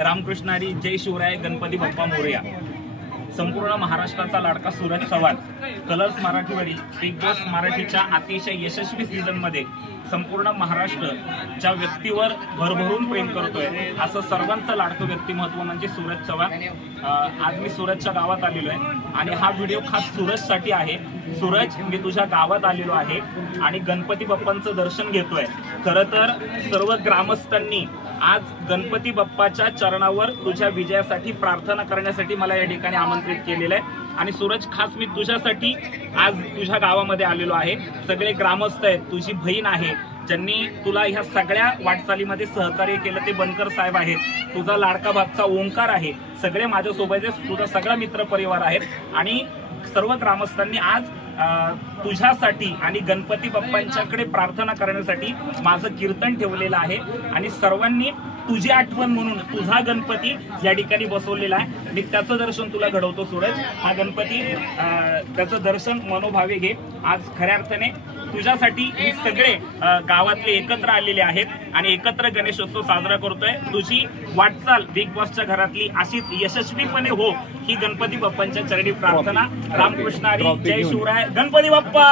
रामकृष्णारी जय शिवराय गणपती बाप्पा मोरया. संपूर्ण महाराष्ट्राचा लाडका सूरज चव्हाण कलर्स मराठीवरील बिग बॉस मराठीच्या अतिशय यशस्वी सीझनमध्ये संपूर्ण महाराष्ट्रच्या व्यक्तीवर भरभरून प्रेम करतोय. असं सर्वांचं लाडकं व्यक्तिमत्व म्हणजे सूरज चव्हाण. आज मी सूरजच्या गावात आलेलो आहे आणि हा व्हिडिओ खास सूरजसाठी आहे. सूरज मी तुझ्या गावात आलेलो आहे आणि गणपती बाप्पांचं दर्शन घेतोय. खरं तर सर्व ग्रामस्थांनी आज गणपती बाप्पाच्या चरणावर तुझ्या विजयासाठी प्रार्थना करण्यासाठी मला या ठिकाणी कंप्लीट केलेलं आहे. आणि सूरज खास मी तुझ्यासाठी आज तुझ्या गावामध्ये आलेलो आहे. सगळे ग्रामस्थ आहेत. तुझी बहीण आहे. ज्यांनी तुला ह्या सगळ्या वाटचालीमध्ये सहकार्य केलं ते बनकर साहेब आहेत. तुझा लाडका भागचा ओंकार आहे. सगळे माझ्यासोबत तुझा सगळा मित्र परिवार आहेत. आणि सर्व ग्रामस्थांनी आज तुझ्यासाठी आणि गणपती बाप्पांच्याकडे प्रार्थना करण्यासाठी माझं कीर्तन ठेवलेलं आहे. आणि सर्वांनी तुझी आठवण म्हणून तुझा गणपती या ठिकाणी बसवलेला आहे. मी त्याचं दर्शन तुला घडवतो सूरज. हा गणपती त्याचं दर्शन मनोभावे घे. आज खऱ्या अर्थाने तुझ्यासाठी हे सगळे गावातले एकत्र आलेले आहेत आणि एकत्र गणेशोत्सव साजरा करतोय. तुझी वाटचाल बिग बॉसच्या घरातली अशीच यशस्वीपणे हो ही गणपती बाप्पांच्या चरणी प्रार्थना. रामकृष्णारी जय शिवराय. गणपती बाप्पा!